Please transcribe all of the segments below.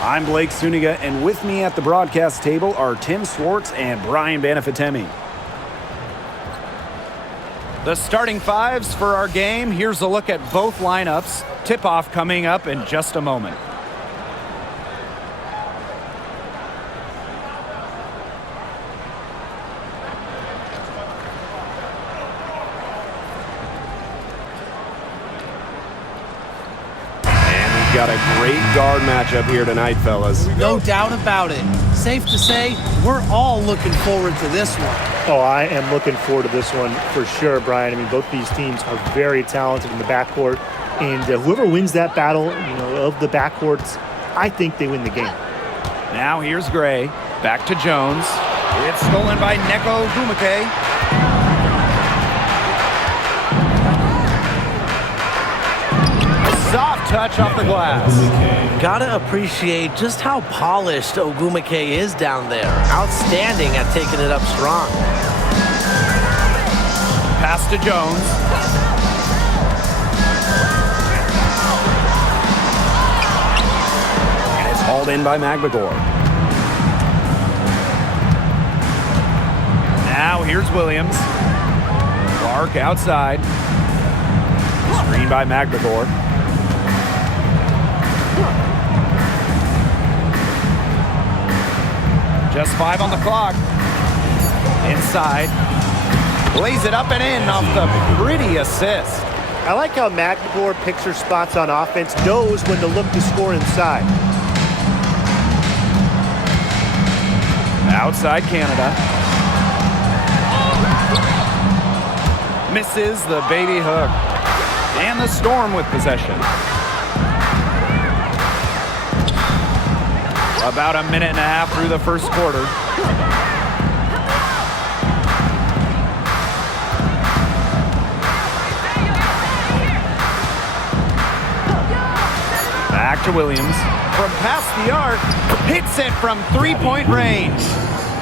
I'm Blake Suniga, and with me at the broadcast table are Tim Swartz and Brian Banafitemi. The starting fives for our game. Here's a look at both lineups. Tip-off coming up in just a moment. Got a great guard matchup here tonight, fellas. No doubt about it. Safe to say, we're all looking forward to this one. Oh, I am looking forward to this one for sure, Brian. I mean, both these teams are very talented in the backcourt, and whoever wins that battle, of the backcourts, I think they win the game. Now here's Gray. Back to Jones. It's stolen by Neko Gumake. Soft touch off the glass. Gotta appreciate just how polished Ogumake is down there. Outstanding at taking it up strong. Pass to Jones. And it's hauled in by McGregor. Now here's Williams. Clark outside. Screen by McGregor. Just 5 on the clock. Inside. Lays it up and in off the pretty assist. I like how McGregor picks her spots on offense, knows when to look to score inside. Outside Canada. Misses the baby hook. And the Storm with possession. About a minute and a half through the first quarter. Back to Williams. From past the arc, hits it from three-point range.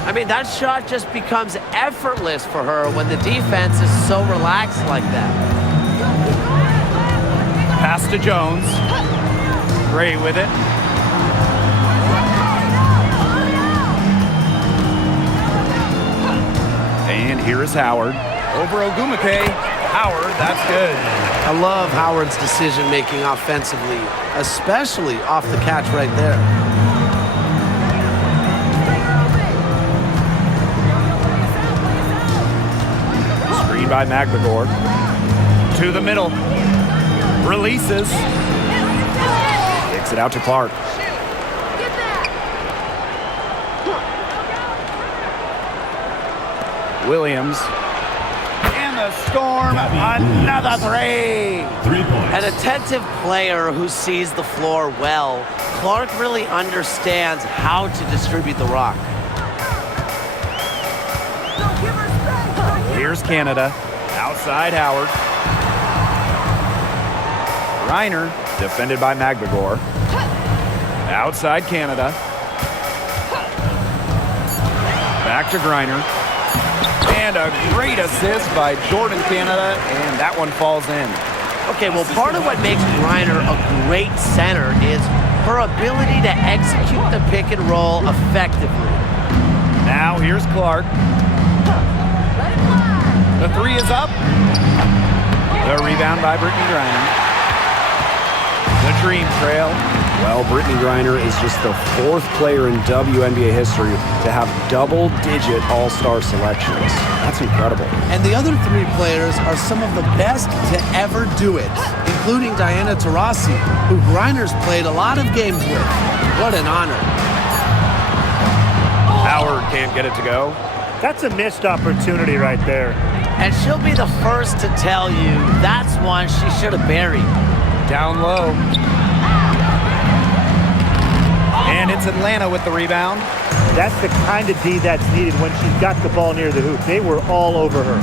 I mean, that shot just becomes effortless for her when the defense is so relaxed like that. Pass to Jones. Gray with it. And here is Howard. Over Ogumake. Howard, that's good. I love Howard's decision-making offensively, especially off the catch right there. Screen by McGregor. To the middle. Releases. Kicks it out to Clark. Williams. And the Storm, another three. 3 points. An attentive player who sees the floor well, Clark really understands how to distribute the rock. Here's Canada. Outside Howard. Reiner, defended by McGregor. Outside Canada. Back to Griner. And a great assist by Jordan Canada, and that one falls in. Okay, well, part of what makes Griner a great center is her ability to execute the pick and roll effectively. Now here's Clark. The three is up. The rebound by Brittany Griner. The Dream trail. Well, Brittany Griner is just the 4th player in WNBA history to have double-digit all-star selections. That's incredible. And the other 3 players are some of the best to ever do it, including Diana Taurasi, who Griner's played a lot of games with. What an honor. Howard can't get it to go. That's a missed opportunity right there. And she'll be the first to tell you that's one she should have buried. Down low. And it's Atlanta with the rebound. That's the kind of D that's needed when she's got the ball near the hoop. They were all over her.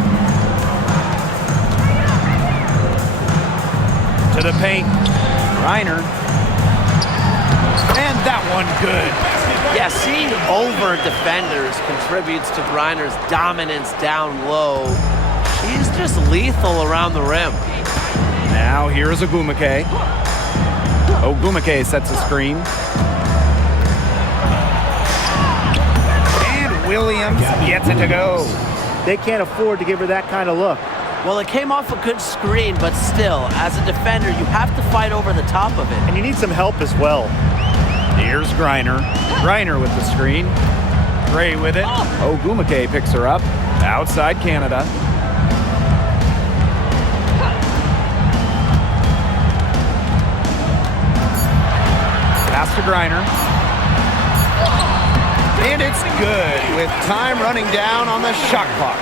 To the paint. Reiner. And that one good. Yeah, seeing over defenders contributes to Griner's dominance down low. She's just lethal around the rim. Now here's Ogumake. Ogumake sets a screen. Williams gets it to go. They can't afford to give her that kind of look. Well, it came off a good screen, but still, as a defender, you have to fight over the top of it. And you need some help as well. Here's Griner. Griner with the screen. Gray with it. Ogumake picks her up. Outside Canada. Pass to Griner. And it's good with time running down on the shot clock.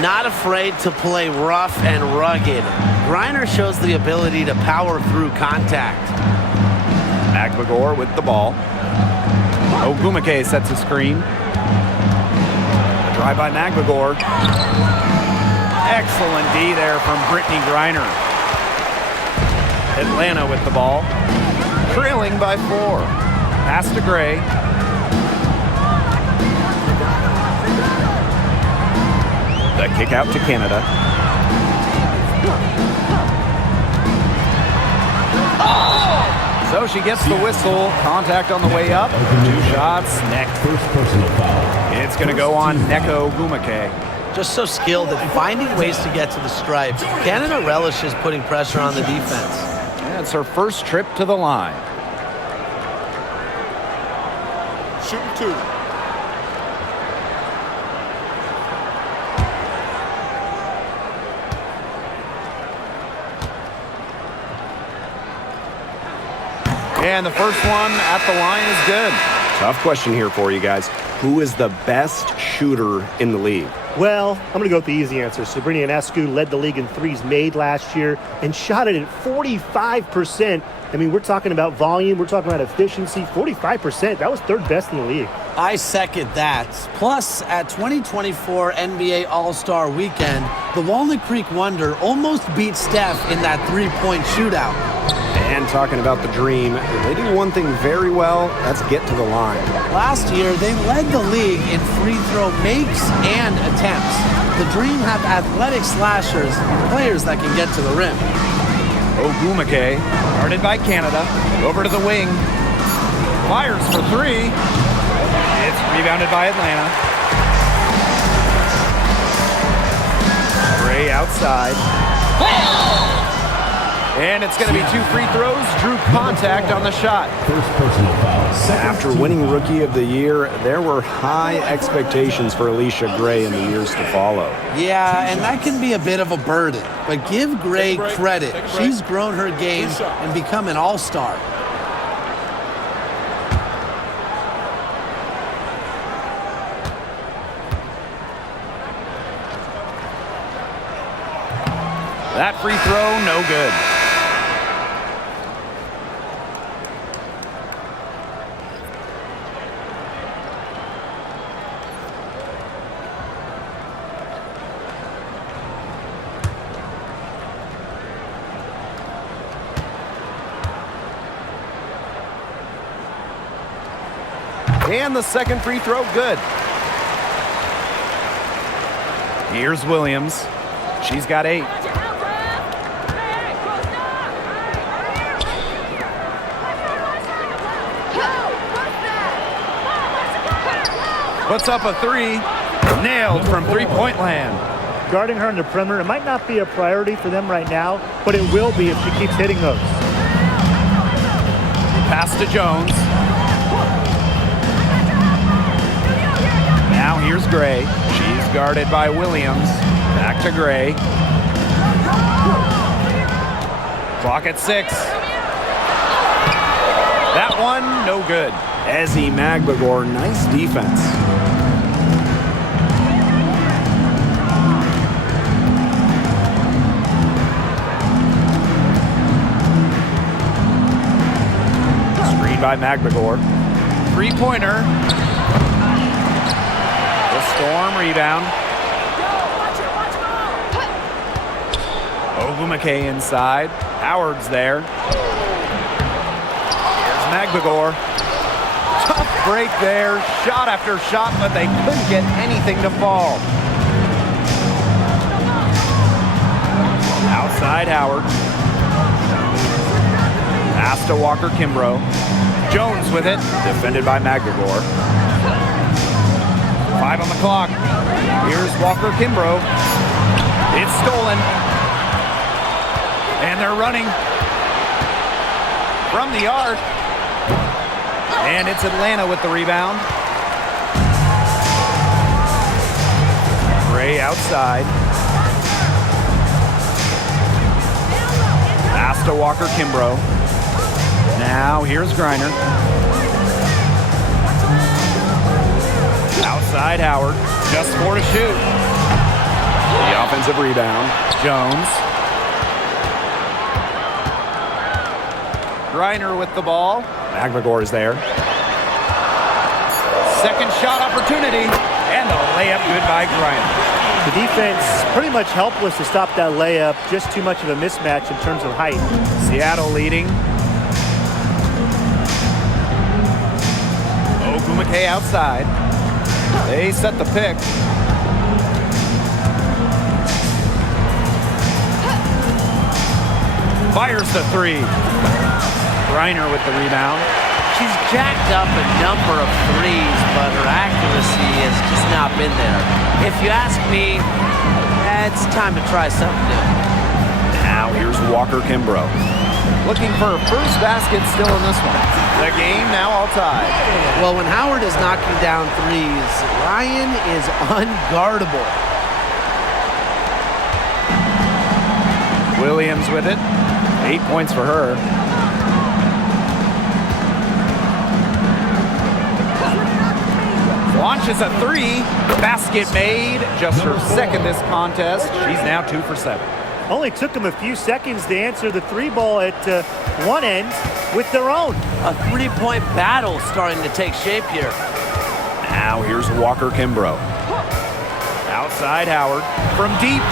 Not afraid to play rough and rugged. Griner shows the ability to power through contact. Magbagor with the ball. Ogumake sets a screen. A drive by Magbagor. Excellent D there from Brittany Griner. Atlanta with the ball. Trailing by 4. Pass to Gray. The kick out to Canada. So she gets the whistle. Contact on the way up. 2 shots. Next. First personal foul. It's going to go on Neko Ogumake. Just so skilled at finding ways to get to the stripe. Canada relishes putting pressure on the defense. Yeah, it's her first trip to the line. Shooting 2. And the first one at the line is good. Tough question here for you guys. Who is the best shooter in the league? Well, I'm going to go with the easy answer. Sabrina Ionescu led the league in threes made last year and shot it at 45%. I mean, we're talking about volume. We're talking about efficiency. 45%. That was 3rd best in the league. I second that. Plus, at 2024 NBA All-Star Weekend, the Walnut Creek Wonder almost beat Steph in that 3-point shootout. And talking about the Dream, they do one thing very well. That's get to the line. Last year, they led the league in free throw makes and attempts. The Dream have athletic slashers, players that can get to the rim. Ogumake, guarded by Canada, over to the wing. Fires for 3. It's rebounded by Atlanta. Gray outside. And it's going to be 2 free throws. Drew contact on the shot. First personal foul. After winning Rookie of the Year, there were high expectations for Alicia Gray in the years to follow. Yeah, and that can be a bit of a burden. But give Gray credit. She's grown her game and become an all-star. That free throw, no good. And the second free throw, good. Here's Williams. She's got 8. Puts up a 3. Nailed from 3-point land. Guarding her in the perimeter, it might not be a priority for them right now, but it will be if she keeps hitting those. Pass to Jones. Now here's Gray. She's guarded by Williams. Back to Gray. Clock at 6. That one, no good. Ezzy Magbagor, nice defense. Screen by Magbagor. 3-pointer. The Storm rebound. Ogumake inside. Howard's there. Here's Magbagor. Tough break there. Shot after shot, but they couldn't get anything to fall. Outside Howard. Pass to Walker Kimbrough. Jones with it. Defended by Magbagor. 5 on the clock. Here's Walker Kimbrough. It's stolen. And they're running from the arc. And it's Atlanta with the rebound. Gray outside. Pass to Walker Kimbrough. Now here's Griner. Outside Howard. Just 4 to shoot. The offensive rebound. Jones. Griner with the ball. McMagor is there. Second shot opportunity. And the layup good by Griner. The defense pretty much helpless to stop that layup. Just too much of a mismatch in terms of height. Seattle leading. Ogumake outside. They set the pick. Fires the 3. Griner with the rebound. She's jacked up a number of threes, but her accuracy has just not been there. If you ask me, it's time to try something new. Now here's Walker Kimbrough. Looking for a first basket still in this one. The game now all tied. Well, when Howard is knocking down threes, Ryan is unguardable. Williams with it. 8 points for her. Launches a 3. Basket made. Just her second this contest. She's now 2 for 7. Only took them a few seconds to answer the 3 ball at one end with their own. A 3-point battle starting to take shape here. Now here's Walker Kimbrough. Outside Howard. From deep.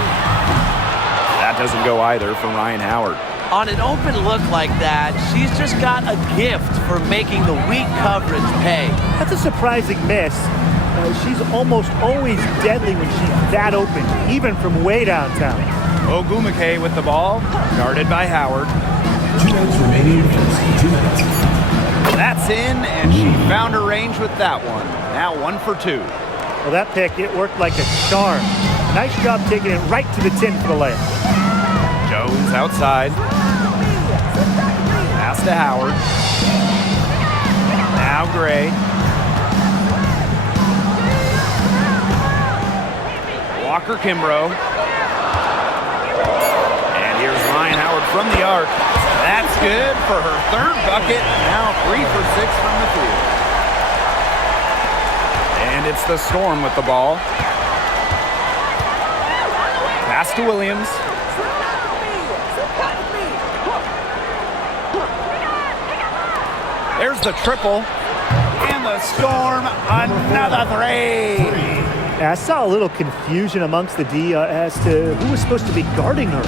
That doesn't go either from Ryan Howard. On an open look like that, she's just got a gift for making the weak coverage pay. That's a surprising miss. She's almost always deadly when she's that open, even from way downtown. Ogumake with the ball. Guarded by Howard. 2 minutes remaining. 2 minutes. That's in, and she found her range with that one. Now 1 for 2. Well, that pick, it worked like a charm. Nice job taking it right to the tin for the layup. Jones outside. Pass to Howard. Now Gray. Walker Kimbrough. And here's Ryan Howard from the arc. That's good for her 3rd bucket. Now 3 for 6 from the field. And it's the Storm with the ball. Pass to Williams. There's the triple. And the Storm, another 3. Yeah, I saw a little confusion amongst the D as to who was supposed to be guarding her.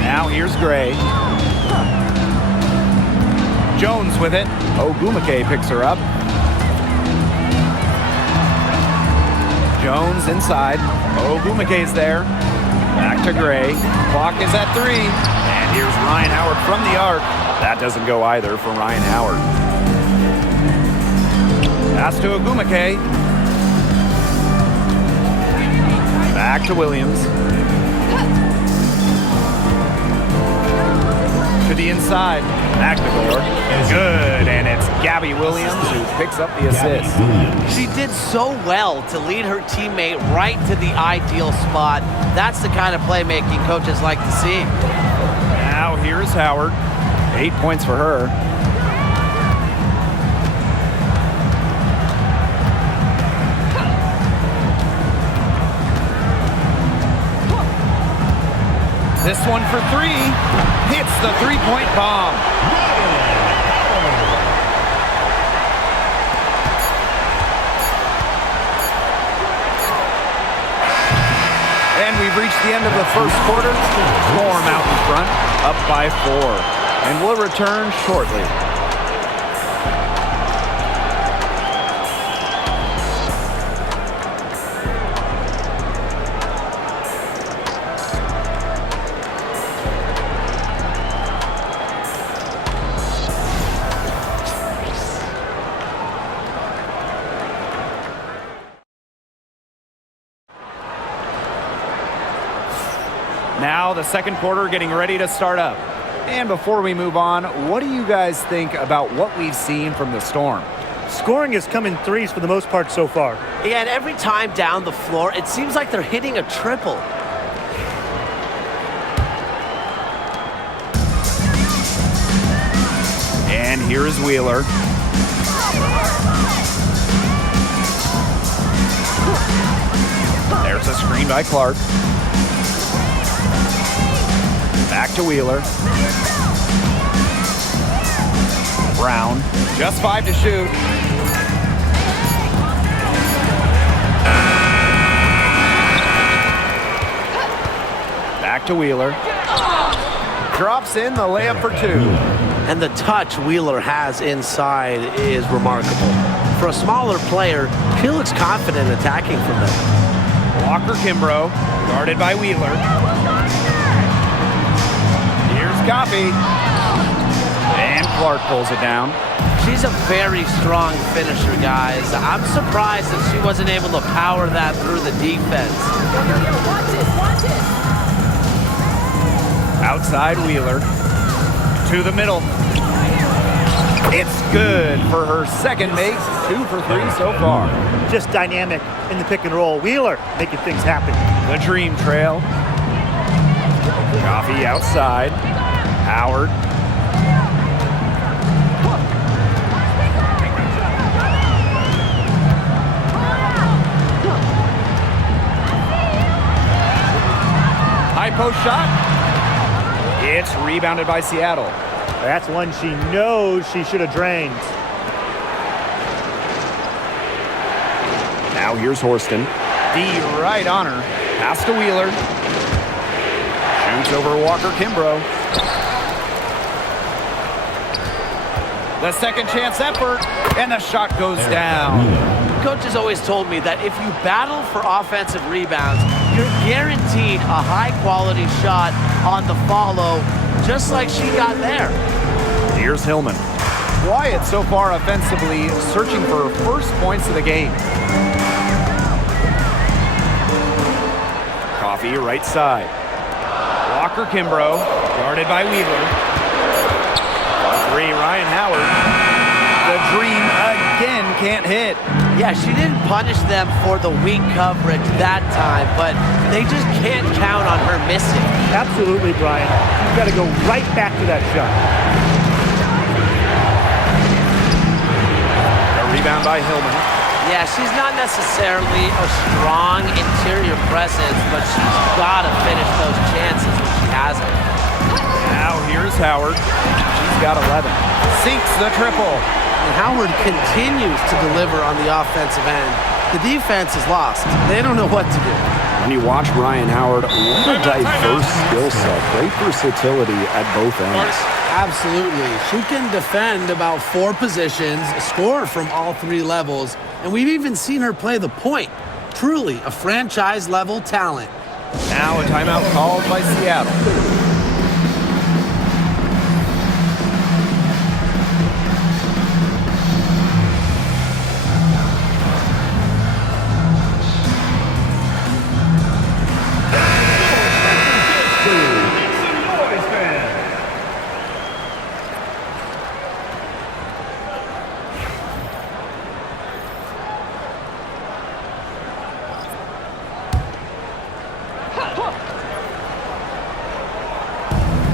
Now here's Gray. Jones with it. Ogumake picks her up. Jones inside. Ogumake's there. Back to Gray. Clock is at 3. And here's Ryan Howard from the arc. That doesn't go either from Ryan Howard. Pass to Ogumake. Back to Williams. To the inside. McMagor. Good. And it's Gabby Williams who picks up the assist. She did so well to lead her teammate right to the ideal spot. That's the kind of playmaking coaches like to see. Now here's Howard. 8 points for her. This one for 3. Hits the 3-point bomb. And we've reached the end of the first quarter. Storm out in front, up by 4. And we'll return shortly. Now the second quarter getting ready to start up. And before we move on, what do you guys think about what we've seen from the Storm? Scoring has come in threes for the most part so far. Yeah, and every time down the floor, it seems like they're hitting a triple. And here is Wheeler. There's a screen by Clark. Back to Wheeler. Brown, just 5 to shoot. Back to Wheeler. Drops in the layup for 2. And the touch Wheeler has inside is remarkable. For a smaller player, he looks confident attacking from there. Walker Kimbrough, guarded by Wheeler. Here's Coffey. And Clark pulls it down. She's a very strong finisher, guys. I'm surprised that she wasn't able to power that through the defense. Outside Wheeler. To the middle. It's good for her second make. 2 for 3 so far. Just dynamic in the pick and roll. Wheeler making things happen. The dream trail. Coffey outside. Howard. High post shot. It's rebounded by Seattle. That's one she knows she should have drained. Now here's Horston. D right on her. Pass to Wheeler. Shoots over Walker Kimbrough. The second chance effort. And the shot goes down. Coach has always told me that if you battle for offensive rebounds, you're guaranteed a high-quality shot on the follow, just like she got there. Here's Hillman. Wyatt so far offensively searching for first points of the game. Coffey right side. Walker Kimbrough, guarded by Wheeler. 3, Ryan Howard. The dream again can't hit. Yeah, she didn't punish them for the weak coverage that time, but they just can't count on her missing. Absolutely, Brian. You've got to go right back to that shot. A rebound by Hillman. Yeah, she's not necessarily a strong interior presence, but she's got to finish those chances when she has them. Now here's Howard. She's got 11. Sinks the triple. And Howard continues to deliver on the offensive end. The defense is lost. They don't know what to do. When you watch Ryan Howard, what a diverse skill set. Great versatility at both ends. Absolutely. She can defend about 4 positions, score from all 3 levels, and we've even seen her play the point. Truly a franchise-level talent. Now a timeout called by Seattle.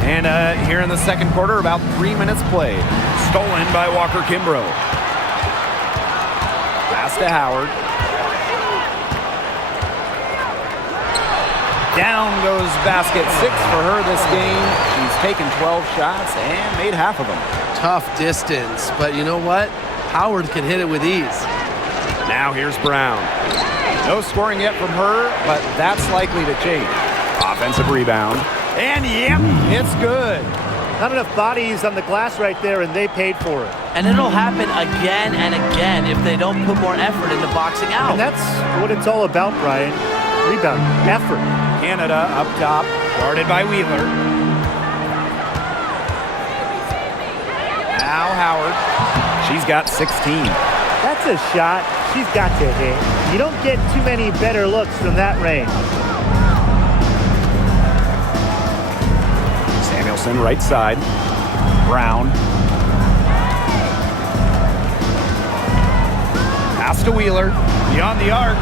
And here in the second quarter, about 3 minutes played. Stolen by Walker Kimbrough. Pass to Howard. Down goes basket 6 for her this game. She's taken 12 shots and made half of them. Tough distance, but you know what? Howard can hit it with ease. Now here's Brown. No scoring yet from her, but that's likely to change. Offensive rebound. And yep, it's good. Not enough bodies on the glass right there, and they paid for it. And it'll happen again and again if they don't put more effort into boxing out. And that's what it's all about, Brian. Rebound, effort. Canada up top, guarded by Wheeler. Now Howard. She's got 16. That's a shot she's got to hit. You don't get too many better looks from that range. Samuelson, right side. Brown. Pass to Wheeler. Beyond the arc.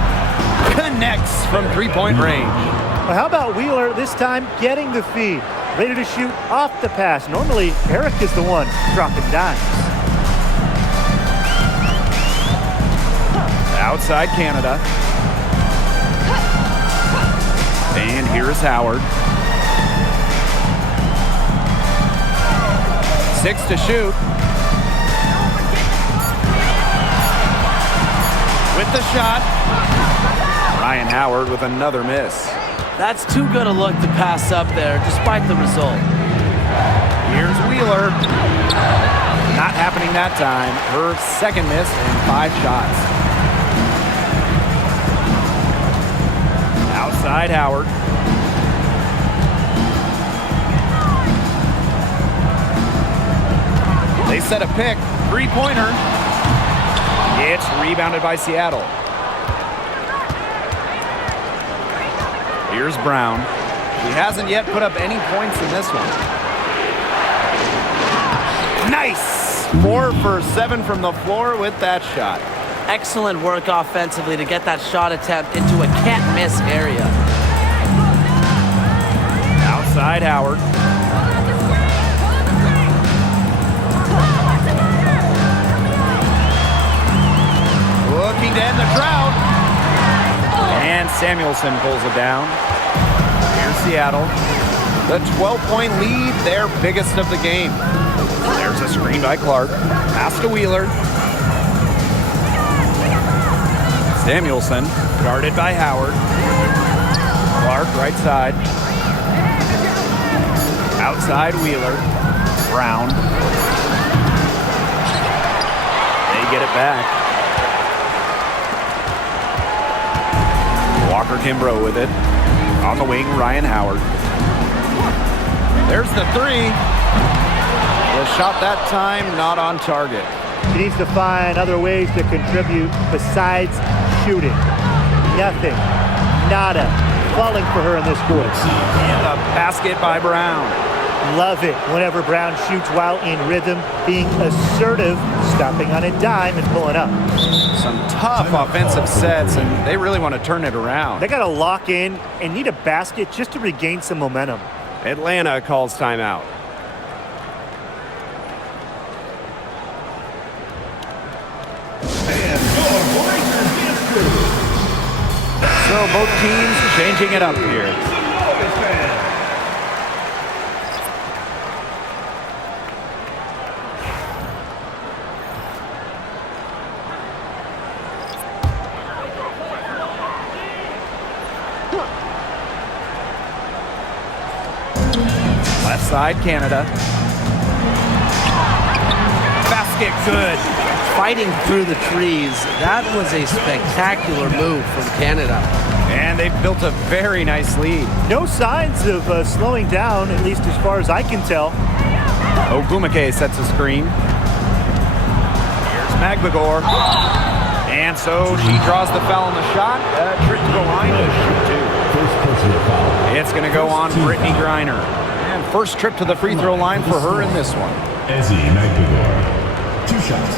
Connects from three-point range. Well, how about Wheeler this time getting the feed? Ready to shoot off the pass. Normally, Eric is the one dropping dimes. Outside Canada. And here is Howard. 6 to shoot. With the shot. Ryan Howard with another miss. That's too good a look to pass up there, despite the result. Here's Wheeler. Not happening that time. Her second miss in 5 shots. Outside Howard. They set a pick. Three-pointer. It's rebounded by Seattle. Here's Brown. She hasn't yet put up any points in this one. Nice! 4 for 7 from the floor with that shot. Excellent work offensively to get that shot attempt into a can't-miss area. Outside Howard. Looking to end the drought. And Samuelson pulls it down. Here's Seattle. The 12-point lead, their biggest of the game. There's a screen by Clark. Pass to Wheeler. Samuelson, guarded by Howard. Clark, right side. Outside Wheeler. Brown. They get it back. Walker Kimbrough with it. On the wing, Ryan Howard. There's the three. The shot that time not on target. He needs to find other ways to contribute besides shooting. Nothing. Nada. Falling for her in this quarter. And a basket by Brown. Love it whenever Brown shoots while in rhythm, being assertive, stopping on a dime and pulling up. Some tough offensive sets, and they really want to turn it around. They got to lock in and need a basket just to regain some momentum. Atlanta calls timeout. So both teams changing it up here. Left side, Canada. Basket good. Fighting through the trees, that was a spectacular move from Canada. And they've built a very nice lead. No signs of slowing down, at least as far as I can tell. Ogumake sets a screen. Here's Magbagor. And so she draws the foul on the shot. Trip to the line to shoot two. It's going to go on Brittany Griner. And first trip to the free throw line for her in this one. Ezzy Magbagor. 2 shots.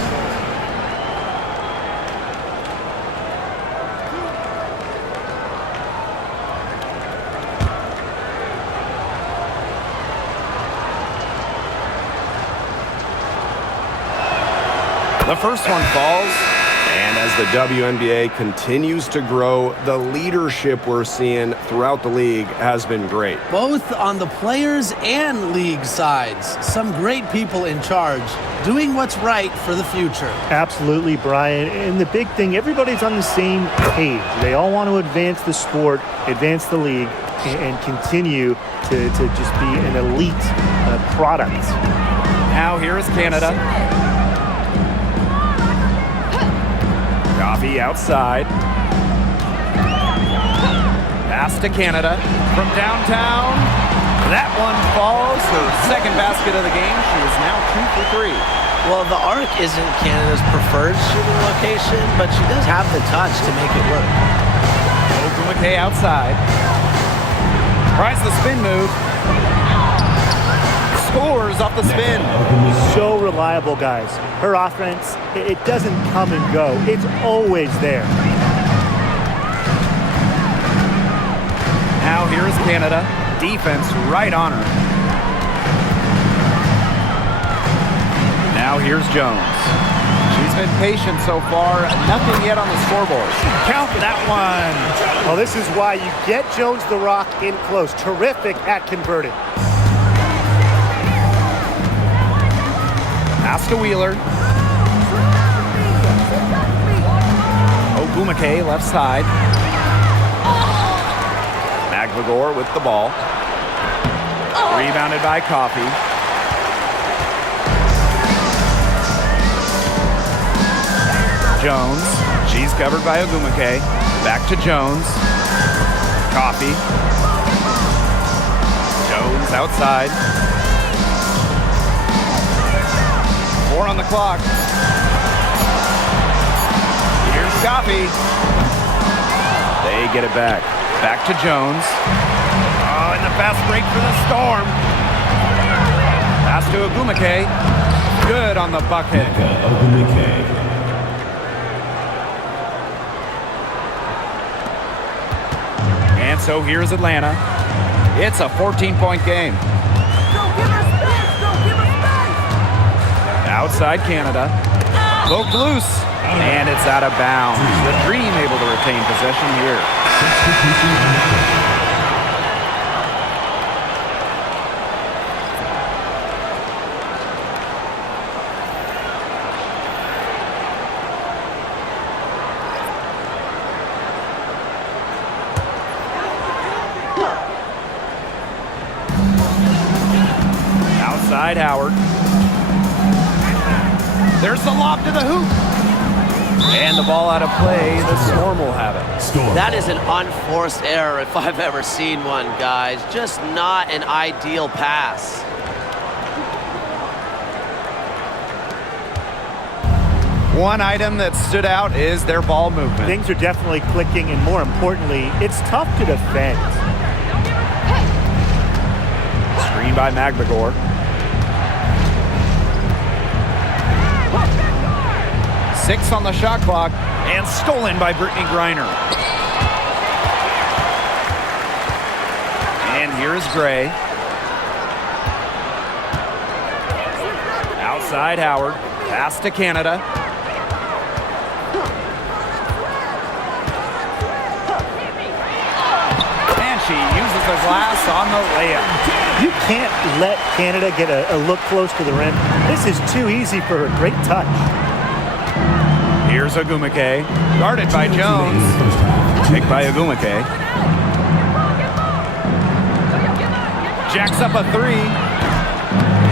The first one falls. And as the WNBA continues to grow, the leadership we're seeing throughout the league has been great. Both on the players and league sides. Some great people in charge, doing what's right for the future. Absolutely, Brian. And the big thing, everybody's on the same page. They all want to advance the sport, advance the league, and continue to just be an elite product. Now here is Canada. Coffee outside. Pass to Canada from downtown. That one falls. Her second basket of the game. She is now 2 for 3. Well, the arc isn't Canada's preferred shooting location, but she does have the touch to make it work. Ogumake outside. Tries the spin move. scores off the spin. So reliable, guys. Her offense, it doesn't come and go. It's always there. Now here's Canada. Defense right on her. Now here's Jones. She's been patient so far. Nothing yet on the scoreboard. Count that one. Well, this is why you get Jones the Rock in close. Terrific at converting. Pass to Wheeler. Ogumake left side. Magvagor with the ball. Rebounded by Coffey. Jones. She's covered by Ogumake. Back to Jones. Coffey. Jones outside. 4 on the clock. Here's Coffey. They get it back. Back to Jones. Oh, and the fast break for the Storm. Pass to Ogumake. Good on the bucket. And so here's Atlanta. It's a 14-point game. Outside Canada. Poked loose. And it's out of bounds. The Dream able to retain possession here. Outside Howard. There's the lob to the hoop. And the ball out of play. The Storm will have it. That is an unforced error if I've ever seen one, guys. Just not an ideal pass. One item that stood out is their ball movement. Things are definitely clicking, and more importantly, it's tough to defend. Screen by Magvagor. 6 on the shot clock, and stolen by Brittany Griner. And here's Gray. Outside Howard. Pass to Canada. And she uses the glass on the layup. You can't let Canada get a look close to the rim. This is too easy for her. Great touch. Here's Ogumake, guarded by Jones. Picked by Ogumake. Jacks up a 3.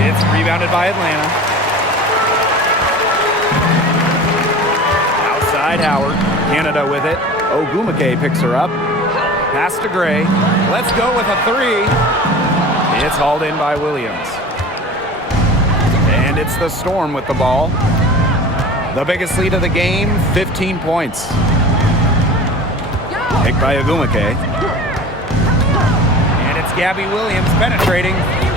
It's rebounded by Atlanta. Outside Howard. Canada with it. Ogumake picks her up. Pass to Gray. Let's go with a 3. It's hauled in by Williams. And it's the Storm with the ball. The biggest lead of the game, 15 points. Picked by Ogumake. And it's Gabby Williams penetrating.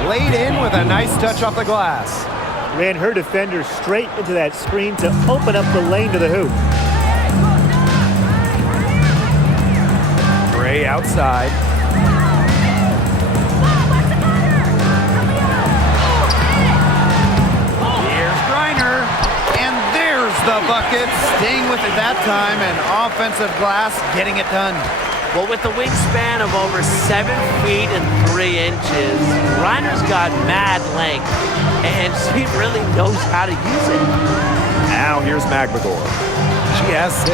Laid in with a nice touch off the glass. Ran her defender straight into that screen to open up the lane to the hoop. Gray outside. Here's Griner. And there's the bucket. Staying with it that time, and offensive glass getting it done. Well, with the wingspan of over 7 feet and 3 inches, Griner's got mad length, and she really knows how to use it. Now here's Magvagor. She has 6.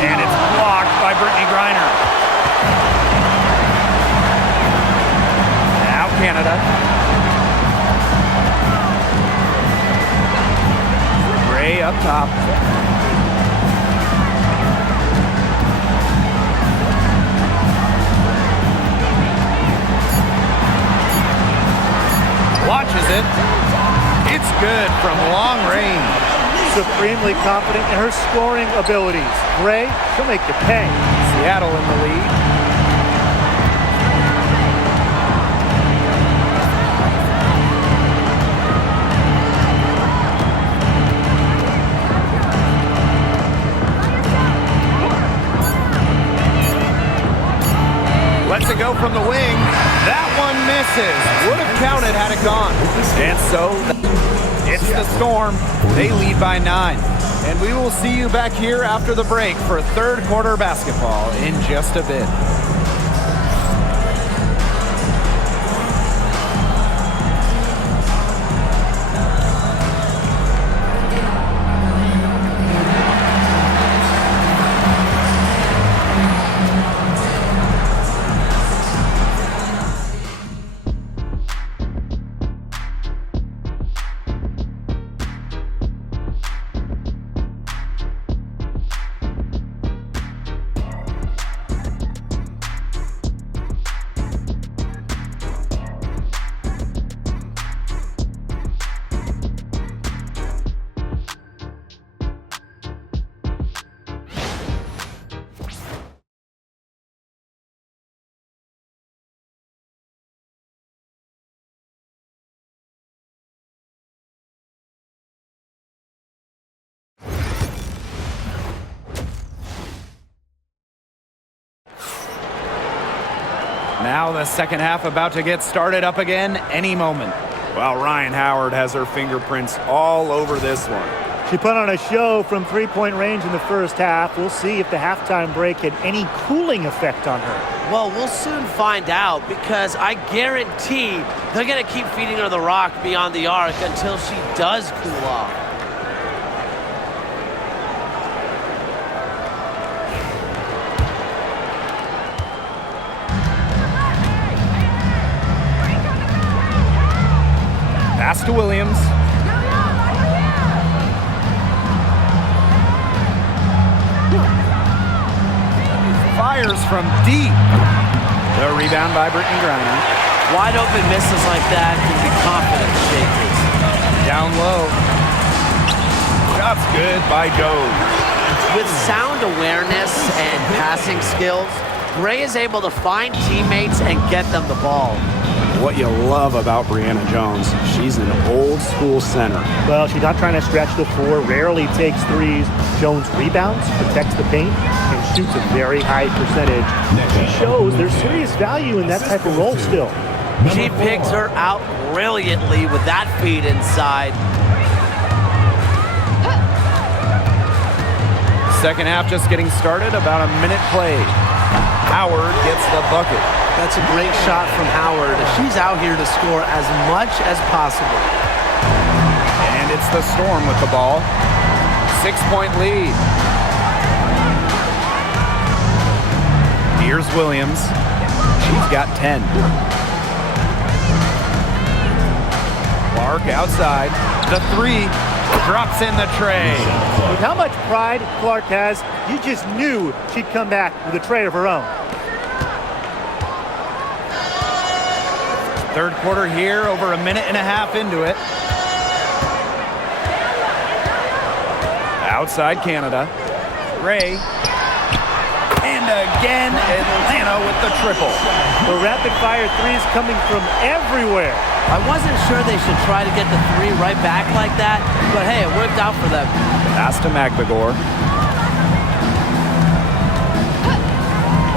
And it's blocked by Brittany Griner. Now Canada. Gray up top. Watches it. It's good from long range. Supremely confident in her scoring abilities. Gray, she'll make you pay. Seattle in the lead. Lets it go from the wing. That one misses. Would have counted had it gone. And so it's the Storm. They lead by 9. And we will see you back here after the break for third quarter basketball in just a bit. Now the second half about to get started up again any moment. Well, Ryan Howard has her fingerprints all over this one. She put on a show from three-point range in the first half. We'll see if the halftime break had any cooling effect on her. Well, we'll soon find out because I guarantee they're going to keep feeding her the rock beyond the arc until she does cool off. Pass to Williams. Fires from deep. The rebound by Brittany Griner. Wide open misses like that can be confident shakers. Down low. Shot's good by Jones. With sound awareness and passing skills, Gray is able to find teammates and get them the ball. What you love about Brianna Jones, she's an old school center. Well, she's not trying to stretch the floor, rarely takes threes. Jones rebounds, protects the paint, and shoots a very high percentage. She shows there's serious value in that type of role still. She picks her out brilliantly with that feed inside. Second half just getting started, about a minute played. Howard gets the bucket. That's a great shot from Howard. She's out here to score as much as possible. And it's the Storm with the ball. 6-point lead. Here's Williams. She's got 10. Clark outside. The three drops in the tray. With how much pride Clark has, you just knew she'd come back with a tray of her own. Third quarter here, over a minute and a half into it. Outside Canada. Ray. And again, Atlanta with the triple. The rapid-fire threes coming from everywhere. I wasn't sure they should try to get the three right back like that, but hey, it worked out for them. Pass to Magbagor.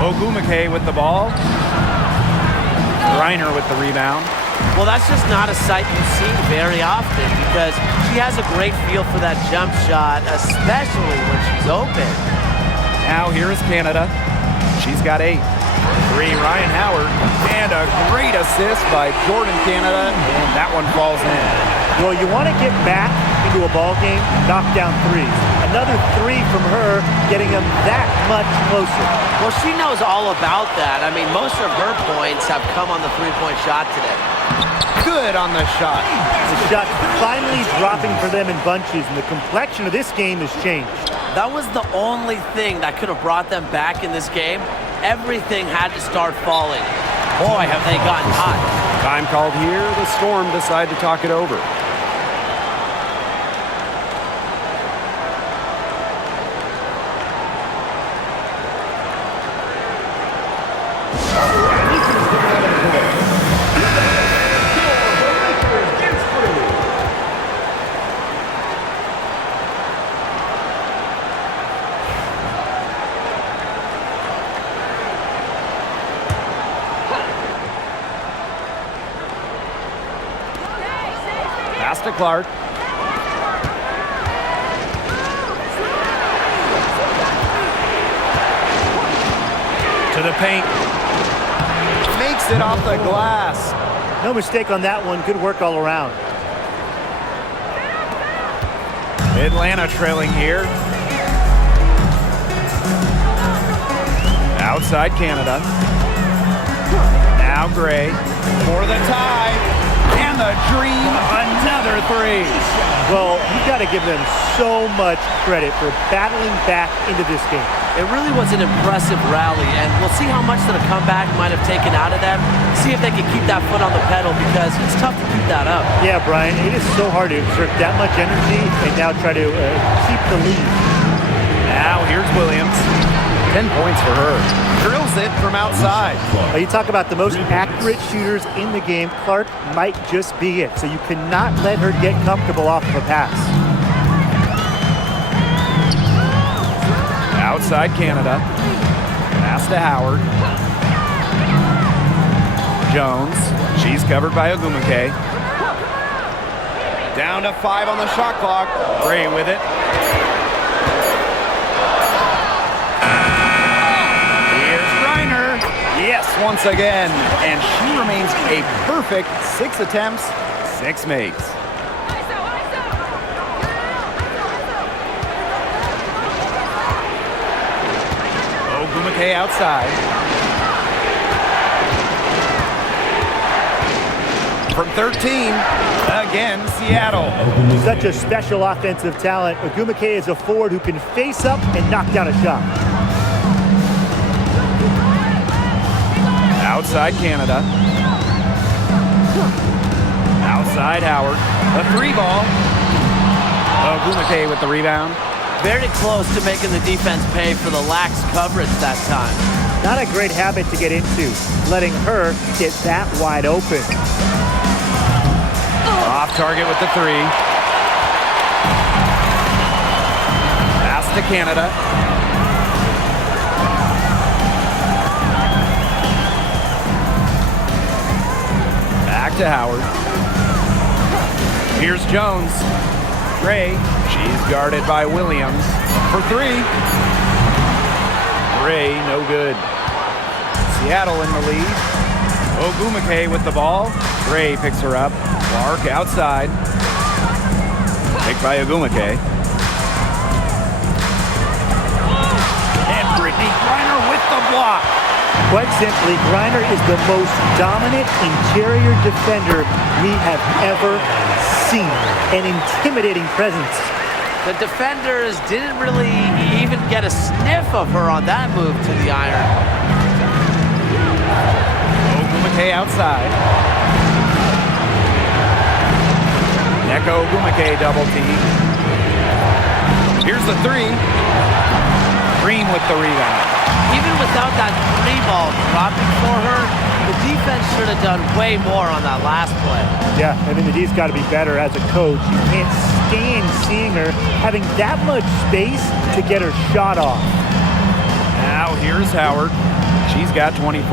Ogumake with the ball. Griner with the rebound. Well, that's just not a sight you see very often because she has a great feel for that jump shot, especially when she's open. Now here is Canada. She's got 8. 3, Ryan Howard. And a great assist by Jordan Canada, and that one falls in. Well, you want to get back into a ball game, knock down threes. Another 3 from her, getting them that much closer. Well, she knows all about that. I mean, most of her points have come on the three-point shot today. Good on the shot. The shot finally dropping for them in bunches, and the complexion of this game has changed. That was the only thing that could have brought them back in this game. Everything had to start falling. Boy, have they gotten hot. Time called here. The Storm decide to talk it over. Pass to Clark. To the paint. Makes it off the glass. No mistake on that one. Good work all around. Atlanta trailing here. Outside Canada. Now Gray for the tie. And the dream, another three. Well, you got to give them so much credit for battling back into this game. It really was an impressive rally, and we'll see how much that a comeback might have taken out of them. See if they can keep that foot on the pedal, because it's tough to keep that up. Yeah, Brian, it is so hard to exert that much energy and now try to keep the lead. Now here's Williams. 10 points for her. Drills it from outside. You talk about the most accurate shooters in the game. Clark might just be it. So you cannot let her get comfortable off of a pass. Outside Canada. Pass to Howard. Jones. She's covered by Ogumake. Down to 5 on the shot clock. Gray with it. Yes, once again, and she remains a perfect 6 attempts, 6 makes. Ogumake outside. From 13, again, Seattle. Such a special offensive talent. Ogumake is a forward who can face up and knock down a shot. Outside Canada. Outside Howard. A 3 ball. Ogumake with the rebound. Very close to making the defense pay for the lax coverage that time. Not a great habit to get into, letting her get that wide open. Off target with the 3. Pass to Canada. To Howard. Here's Jones. Gray. She's guarded by Williams for 3. Gray, no good. Seattle in the lead. Ogumake with the ball. Gray picks her up. Clark outside. Picked by Ogumake. And Brittany Griner with the block. Quite simply, Griner is the most dominant interior defender we have ever seen. An intimidating presence. The defenders didn't really even get a sniff of her on that move to the iron. Ogumake outside. Neko Ogumake double team. Here's the 3. Green with the rebound. Even without that 3 ball dropping for her, the defense should have done way more on that last play. Yeah, I mean, the D's got to be better as a coach. You can't stand seeing her having that much space to get her shot off. Now here's Howard. She's got 24.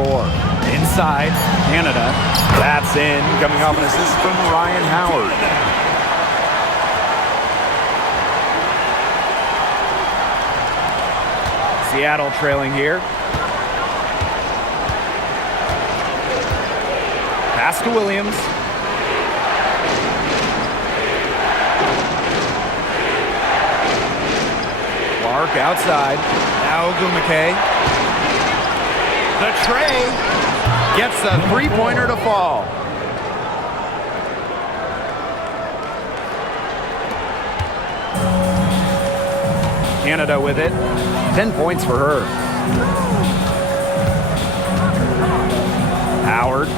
Inside, Canada. That's in, coming off an assist from Ryan Howard. Seattle trailing here. Pass to Williams. Clark outside. Now Ogumake. The tray gets the 3-pointer to fall. Canada with it. 10 points for her. Howard.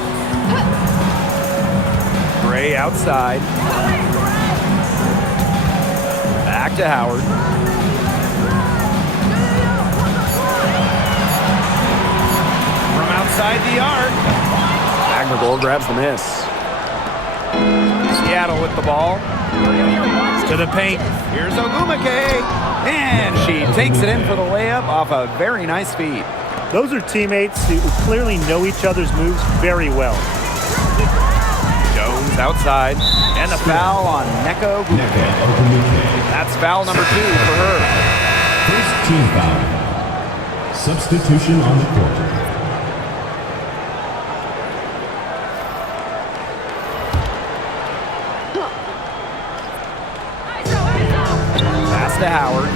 Gray outside. Back to Howard. From outside the arc. McGold grabs the miss. Seattle with the ball. To the paint. Here's Ogumake. And she takes it in for the layup off a very nice feed. Those are teammates who clearly know each other's moves very well. Jones outside. And the foul on Neko. That's foul number 2 for her. First team foul. Substitution on the court. Pass to Howard.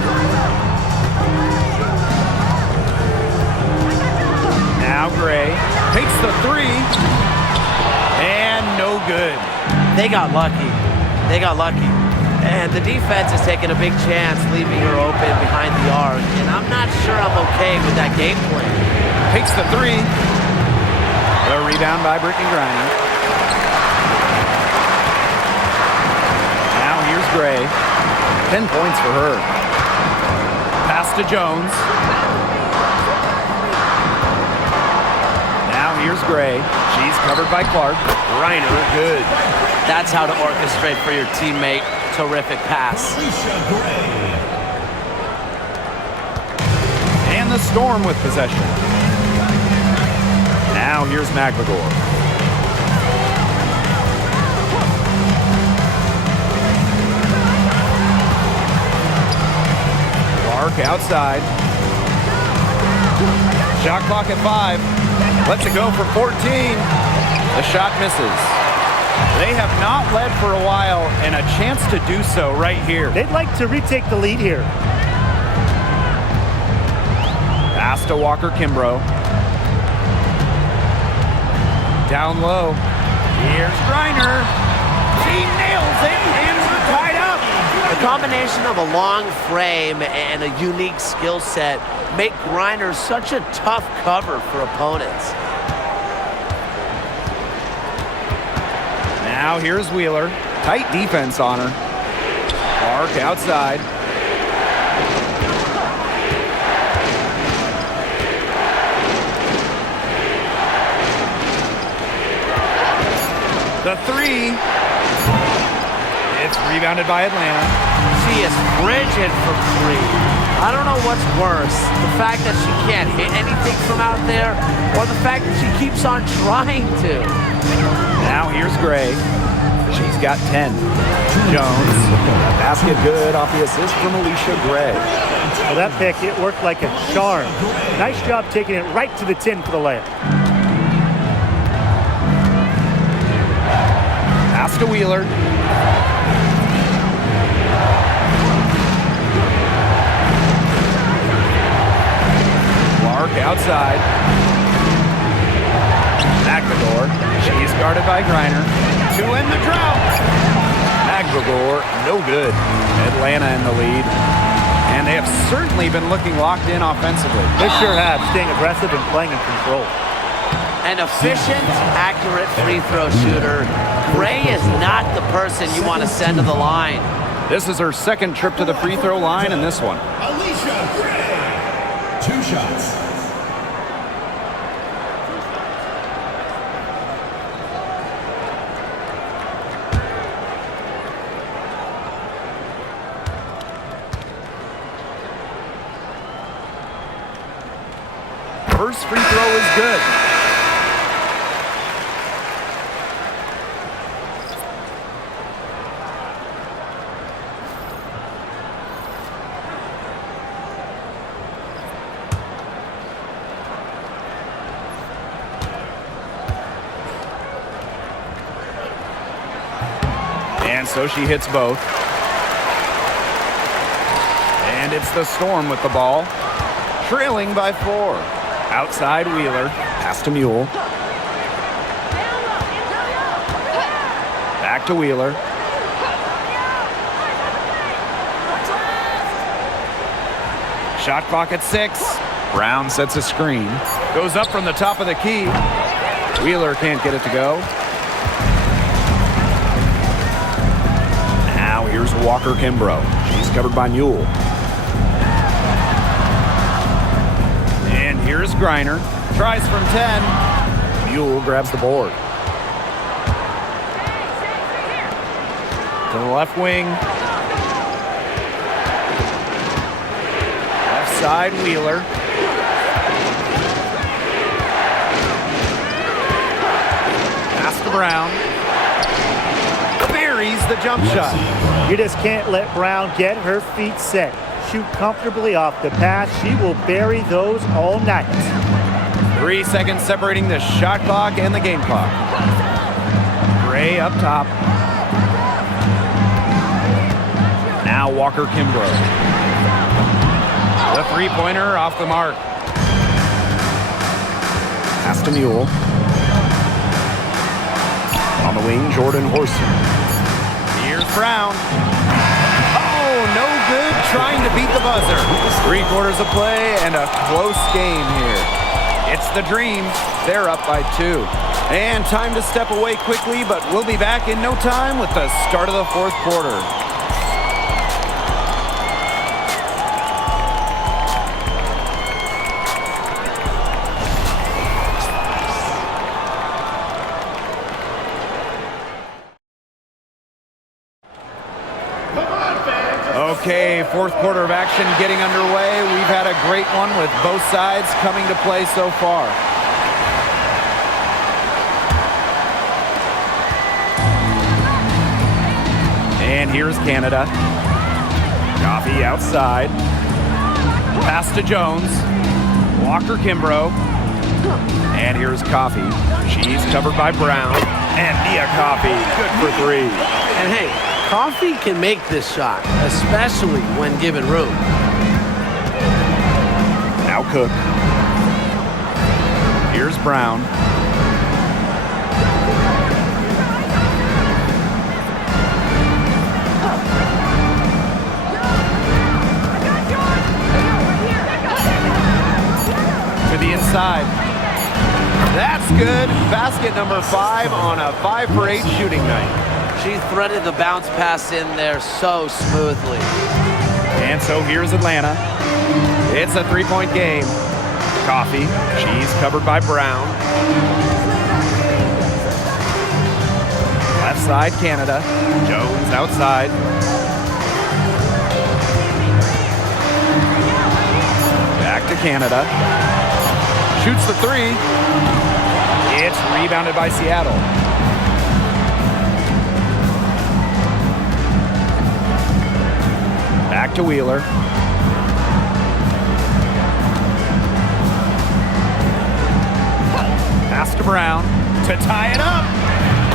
Now Gray takes the 3. And no good. They got lucky. They got lucky. And the defense is taking a big chance, leaving her open behind the arc. And I'm not sure I'm okay with that game plan. Takes the 3. The rebound by Brittany Griner. Now here's Gray. 10 points for her. Pass to Jones. Now here's Gray. She's covered by Clark. Griner, good. That's how to orchestrate for your teammate. Terrific pass. And the Storm with possession. Now here's McLegore. Clark outside. Shot clock at 5. Lets it go for 14. The shot misses. They have not led for a while, and a chance to do so right here. They'd like to retake the lead here. Pass to Walker Kimbrough. Down low. Here's Griner. She nails it, and we're tied up. The combination of a long frame and a unique skill set make Griner such a tough cover for opponents. Now here's Wheeler. Tight defense on her. Clark outside. The 3. It's rebounded by Atlanta. She is frigid from 3. I don't know what's worse, the fact that she can't hit anything from out there, or the fact that she keeps on trying to. Now here's Gray. She's got 10. Jones. Basket good off the assist from Alicia Gray. Well, that pick, it worked like a charm. Nice job taking it right to the 10 for the layup. Pass to Wheeler. Clark outside. McLegore. She's guarded by Griner. To end the drought. McLegore, no good. Atlanta in the lead. And they have certainly been looking locked in offensively. They sure have, staying aggressive and playing in control. An efficient, accurate free throw shooter. Gray is not the person you want to send to the line. This is her second trip to the free throw line in this one. Alicia Gray. 2 shots. First free throw is good. And so she hits both. And it's the Storm with the ball, trailing by 4. Outside Wheeler. Pass to Mule. Back to Wheeler. Shot clock at 6. Brown sets a screen. Goes up from the top of the key. Wheeler can't get it to go. Now here's Walker Kimbrough. She's covered by Mule. And here's Griner. Tries from 10. Mule grabs the board. To the left wing. Left side, Wheeler. Pass to Brown. Buries the jump shot. You just can't let Brown get her feet set. Shoot comfortably off the pass. She will bury those all night. 3 seconds separating the shot clock and the game clock. Gray up top. Now Walker Kimbrough. The three-pointer off the mark. Pass to Mule. On the wing, Jordan Horson. Here's Brown. Oh, no good trying to beat the buzzer. 3/4 of play and a close game here. It's the Dream. They're up by 2. And time to step away quickly, but we'll be back in no time with the start of the 4th quarter. Okay, 4th quarter of action getting underway. We've had a great one with both sides coming to play so far. And here's Canada. Coffee outside. Pass to Jones. Walker Kimbrough. And here's Coffee. She's covered by Brown. And Nia Coffee, good for 3. And hey, Coffee can make this shot, especially when given room. Now Cook. Here's Brown. To the inside. That's good. Basket number 5 on a 5 for 8 shooting night. She threaded the bounce pass in there so smoothly. And so here's Atlanta. It's a 3-point game. Coffee. She's covered by Brown. Left side, Canada. Jones outside. Back to Canada. Shoots the 3. It's rebounded by Seattle. Back to Wheeler. Pass to Brown to tie it up.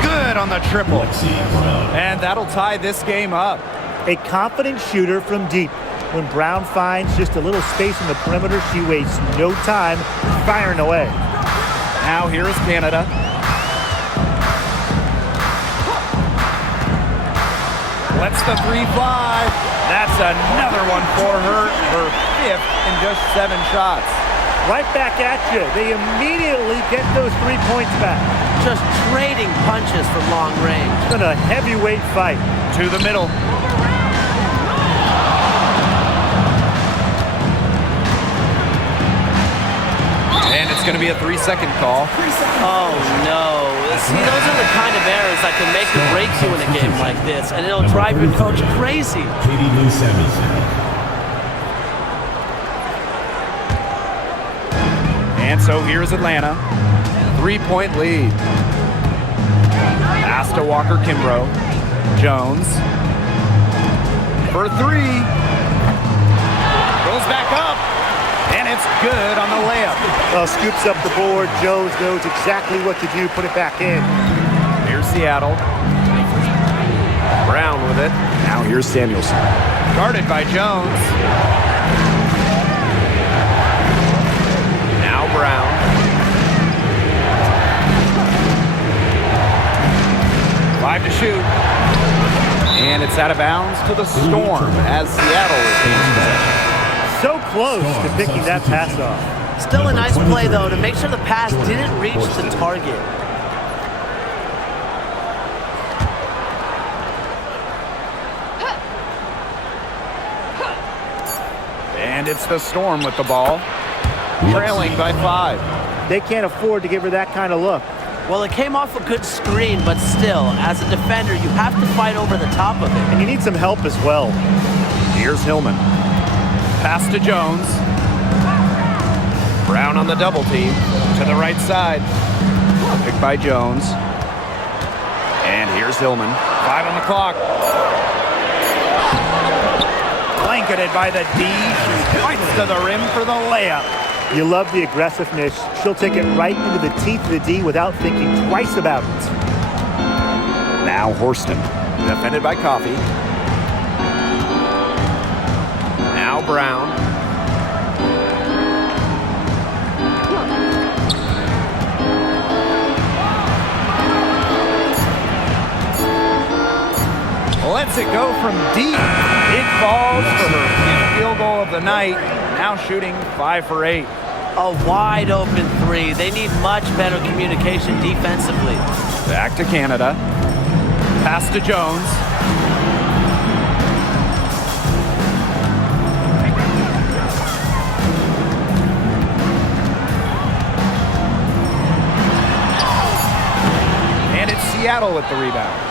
Good on the triple. And that'll tie this game up. A confident shooter from deep. When Brown finds just a little space in the perimeter, she wastes no time firing away. Now here's Canada. Lets the 3 fly. That's another one for her 5th in just 7 shots. Right back at you. They immediately get those 3 points back. Just trading punches from long range. It's been a heavyweight fight. To the middle. And it's going to be a 3-second call. Oh, no. See, those are the kind of errors that can make or break you in a game like this, and it'll drive your coach crazy. Katie Lou Samuelson. And so here's Atlanta. 3-point lead. Pass to Walker Kimbrough. Jones. For 3. Goes back up. And it's good on the layup. Well, scoops up the board. Jones knows exactly what to do. Put it back in. Here's Seattle. Brown with it. Now here's Samuelson. Guarded by Jones. Now Brown. Five to shoot. And it's out of bounds to the Storm as Seattle retains possession. So close to picking that pass off. Still a nice play, though, to make sure the pass didn't reach the target. And it's the Storm with the ball, trailing by 5. They can't afford to give her that kind of look. Well, it came off a good screen, but still, as a defender, you have to fight over the top of it. And you need some help as well. Here's Hillman. Pass to Jones. Brown on the double team to the right side. Picked by Jones. And here's Hillman. 5 on the clock. Blanketed by the D. She fights to the rim for the layup. You love the aggressiveness. She'll take it right into the teeth of the D without thinking twice about it. Now Horston. Defended by Coffey. Now Brown. Lets it go from deep. It falls for her field goal of the night. Now shooting 5 for 8. A wide open three. They need much better communication defensively. Back to Canada. Pass to Jones. And it's Seattle with the rebound.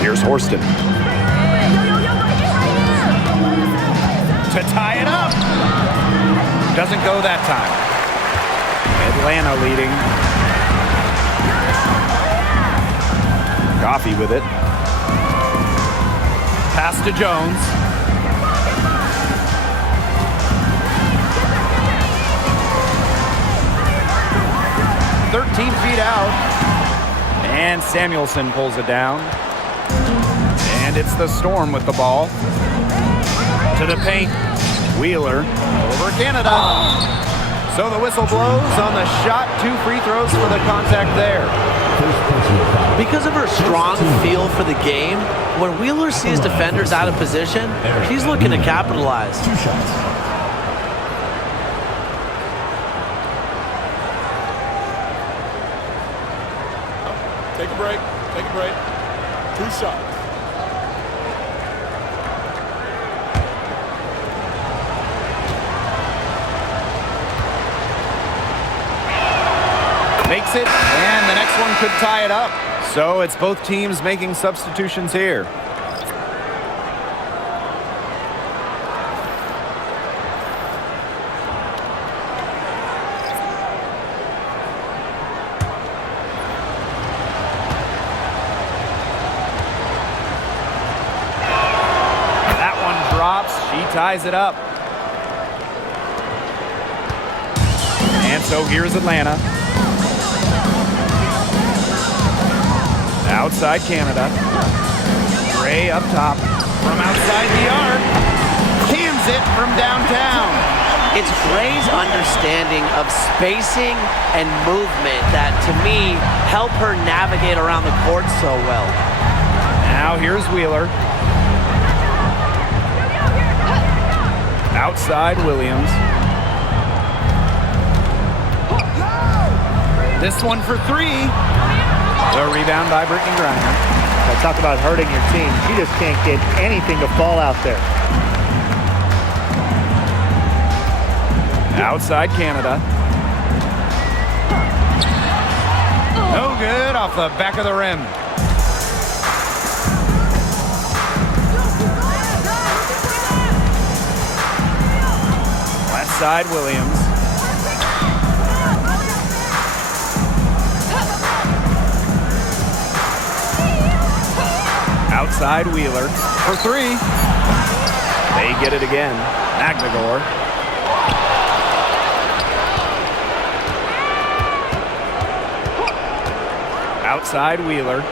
Here's Horston. To tie it up. Doesn't go that time. Atlanta leading. Coffey with it. Pass to Jones. .13 feet out. And Samuelson pulls it down. And it's the Storm with the ball. To the paint. Wheeler over Canada. So the whistle blows on the shot. 2 free throws for the contact there. Because of her strong feel for the game, when Wheeler sees defenders out of position, she's looking to capitalize. 2 shots. Take a break. Take a break. 2 shots. Makes it, and the next one could tie it up. So it's both teams making substitutions here. That one drops. She ties it up. And so here's Atlanta. Outside Canada. Gray up top. From outside the arc. Cans it from downtown. It's Gray's understanding of spacing and movement that, to me, help her navigate around the court so well. Now here's Wheeler. Outside Williams. This one for 3. The rebound by Brittany Griner. I talk about hurting your team. She just can't get anything to fall out there. Outside Canada. No good off the back of the rim. Left side Williams. Outside Wheeler for 3. They get it again. Magnagor. Outside Wheeler.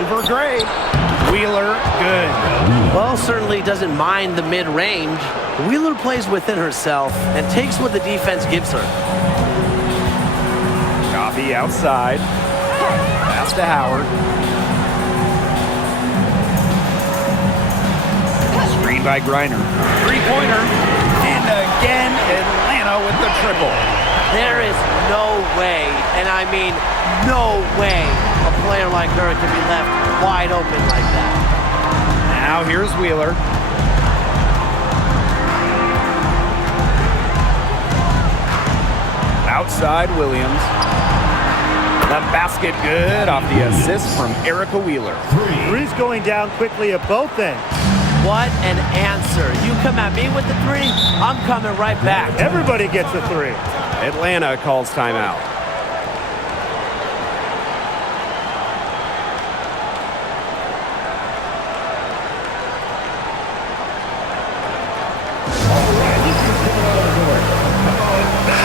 Over Gray. Wheeler, good. Well, certainly doesn't mind the mid-range. Wheeler plays within herself and takes what the defense gives her. Coffey outside. Pass to Howard. Screen by Griner. 3-pointer. And again, Atlanta with the triple. There is no way, and I mean no way, a player like her can be left wide open like that. Now here's Wheeler. Outside Williams. The basket good off the assist from Erica Wheeler. Three's going down quickly at both ends. What an answer. You come at me with the 3, I'm coming right back. Everybody gets a 3. Atlanta calls timeout.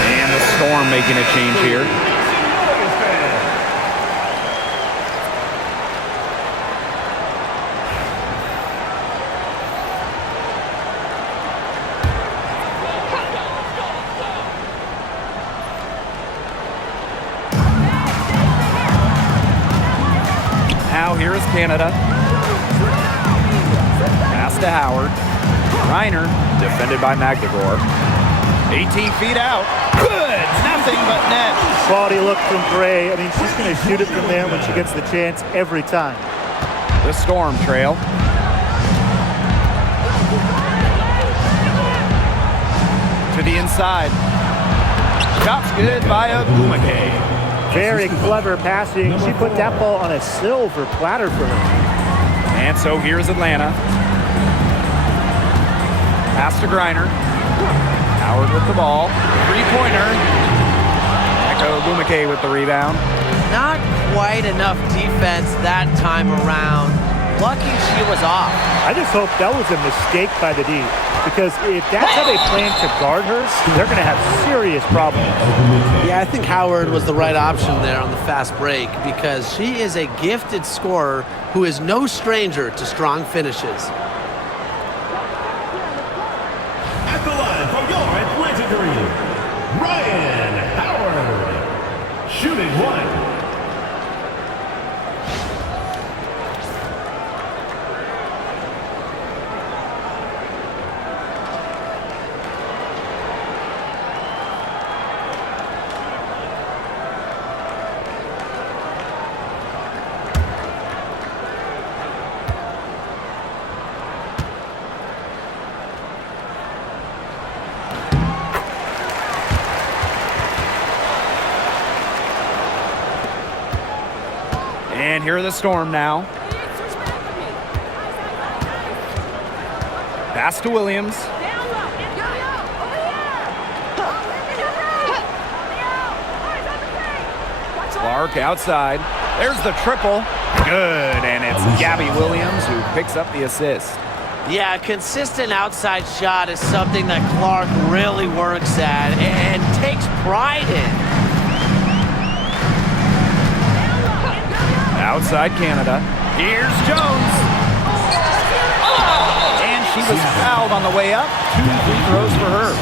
And the Storm making a change here. Now here is Canada. Pass to Howard. Reiner, defended by Magdegaard. 18 feet out. Good. Nothing but net. Quality look from Gray. I mean, she's going to shoot it from there when she gets the chance every time. The Storm trail. To the inside. Shot's good by Ogumake. Very clever passing. She put that ball on a silver platter for her. And so here's Atlanta. Pass to Griner. Howard with the ball. Three-pointer. Echo Ogumake with the rebound. Not quite enough defense that time around. Lucky she was off. I just hope that was a mistake by the D, because if that's how they plan to guard her, they're going to have serious problems. Yeah, I think Howard was the right option there on the fast break because she is a gifted scorer who is no stranger to strong finishes. At the line from your Atlanta Green, Ryan Howard. Shooting one. And here are the Storm now. Pass to Williams. Clark outside. There's the triple. Good, and it's Gabby Williams who picks up the assist. Yeah, a consistent outside shot is something that Clark really works at and takes pride in. Outside Canada. Here's Jones. And she was fouled on the way up. 2 free throws for her.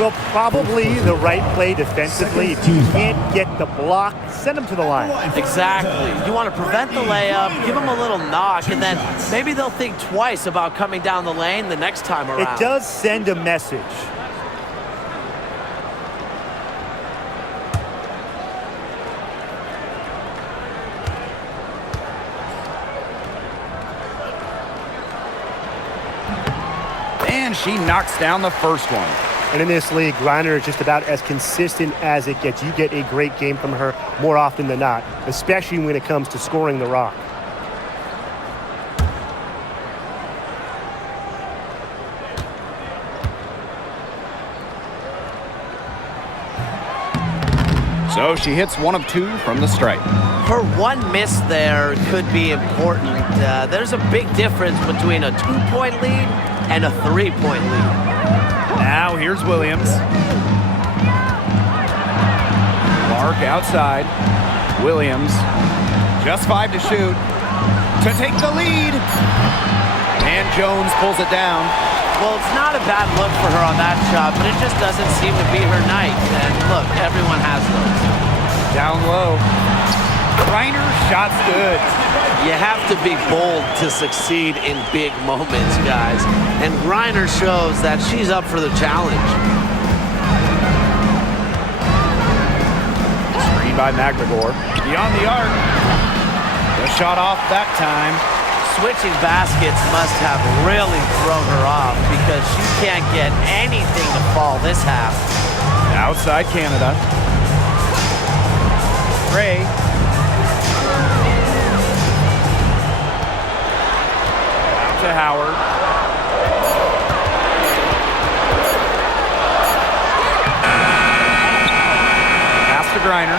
Well, probably the right play defensively. If you can't get the block, send them to the line. Exactly. You want to prevent the layup, give them a little knock, and then maybe they'll think twice about coming down the lane the next time around. It does send a message. And she knocks down the first one. And in this league, Griner is just about as consistent as it gets. You get a great game from her more often than not, especially when it comes to scoring the rock. So she hits 1 of 2 from the stripe. Her one miss there could be important. There's a big difference between a 2-point lead and a 3-point lead. Now here's Williams. Clark outside. Williams, just 5 to shoot, to take the lead. And Jones pulls it down. Well, it's not a bad look for her on that shot, but it just doesn't seem to be her night. And look, everyone has those. Down low. Reiner, shot's good. You have to be bold to succeed in big moments, guys. And Griner shows that she's up for the challenge. Screen by Magdegaard. Beyond the arc. The shot off that time. Switching baskets must have really thrown her off because she can't get anything to fall this half. Outside Canada. Gray. Out to Howard. Griner.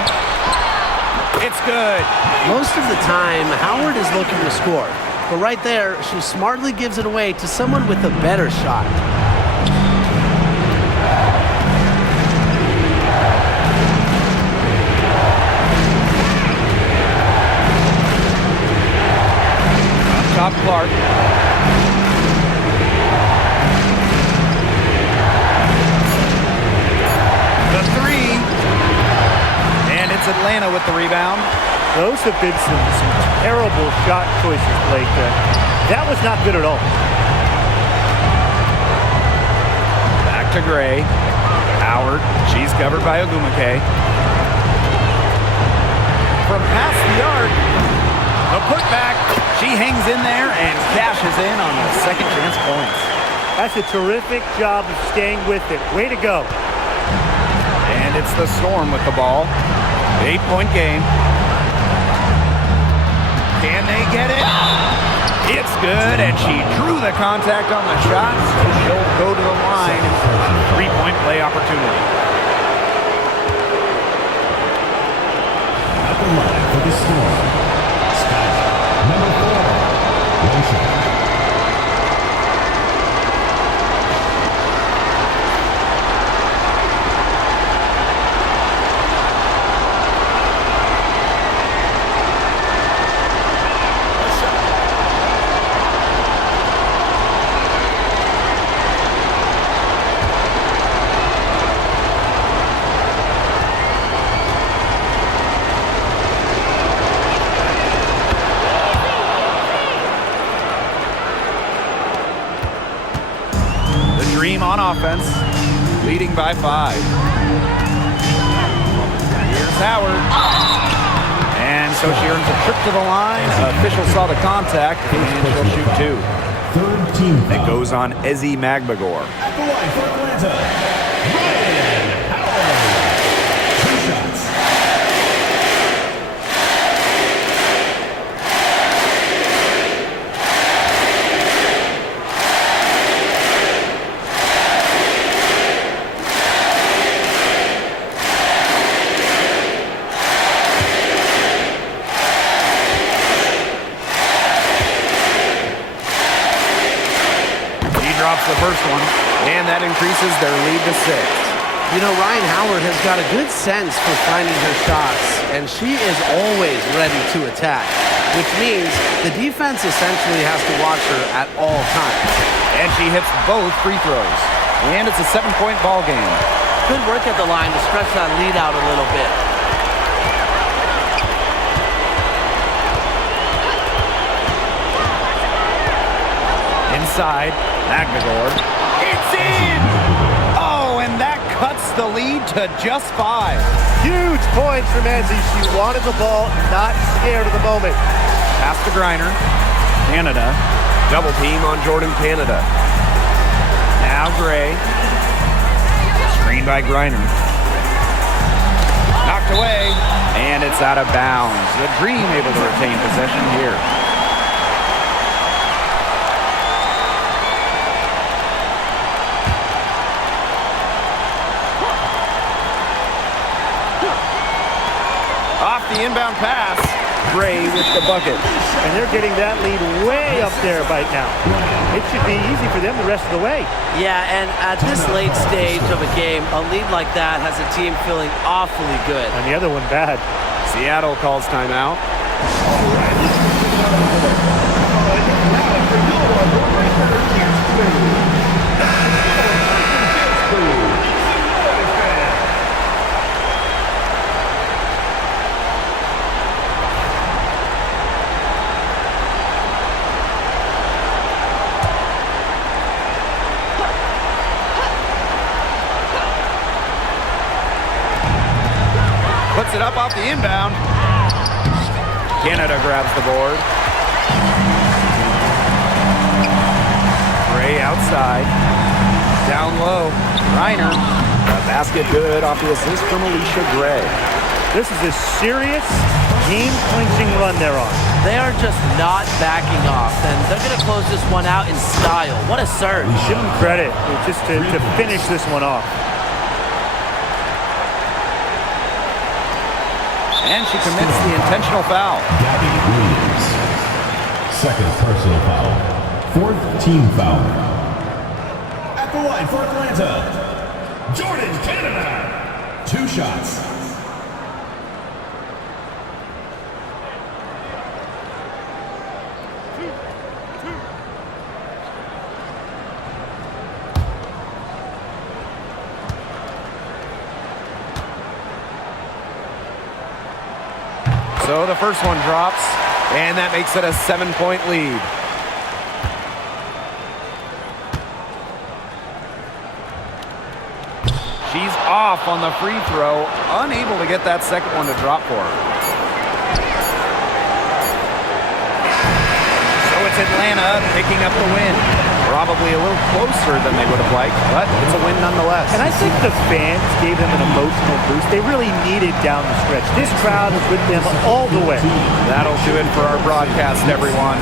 It's good. Most of the time, Howard is looking to score. But right there, she smartly gives it away to someone with a better shot. Top Clark. The three. And it's Atlanta with the rebound. Those have been some terrible shot choices, Blake. That was not good at all. Back to Gray. Howard. She's covered by Ogumake. From past the arc. The putback. She hangs in there and cashes in on the second chance points. That's a terrific job of staying with it. Way to go. And it's the Storm with the ball. 8-point game. Can they get it? It's good, and she drew the contact on the shot, so she'll go to the line. 3-point play opportunity. At the line for the Storm, Skyler, number 4, Rachel. On offense, leading by 5. Here's Howard. And so she earns a trip to the line. Officials saw the contact, and she'll shoot 2. Third team foul. It goes on Ezzy Magbagor. At the line for Atlanta, Ryan Howard. 2 shots. The first one, and that increases their lead to 6. You know, Ryan Howard has got a good sense for finding her shots, and she is always ready to attack, which means the defense essentially has to watch her at all times. And she hits both free throws, and it's a 7-point ball game. Good work at the line to stretch that lead out a little bit. Inside, Magbagor. It's in! Oh, and that cuts the lead to just 5. Huge points from Ezzy. She wanted the ball, not scared of the moment. Pass to Griner. Canada. Double team on Jordan Canada. Now Gray. Screened by Griner. Knocked away, and it's out of bounds. The Dream able to retain possession here. The inbound pass. Gray with the bucket. And they're getting that lead way up there right now. It should be easy for them the rest of the way. Yeah, and at this late stage of a game, a lead like that has a team feeling awfully good. And the other one bad. Seattle calls timeout. Puts it up off the inbound. Canada grabs the board. Gray outside. Down low. Reiner. A basket good off the assist from Alicia Gray. This is a serious game-clinching run they're on. They are just not backing off, and they're going to close this one out in style. What a surge. Give them credit just to finish this one off. And she commits the intentional foul. Gabby Williams. Second personal foul. Fourth team foul. At the line for Atlanta, Jordan Canada. 2 shots. So the first one drops, and that makes it a 7-point lead. She's off on the free throw, unable to get that second one to drop for her. So it's Atlanta picking up the win. Probably a little closer than they would have liked, but it's a win nonetheless. And I think the fans gave them an emotional boost. They really needed down the stretch. This crowd was with them all the way. That'll do it for our broadcast, everyone.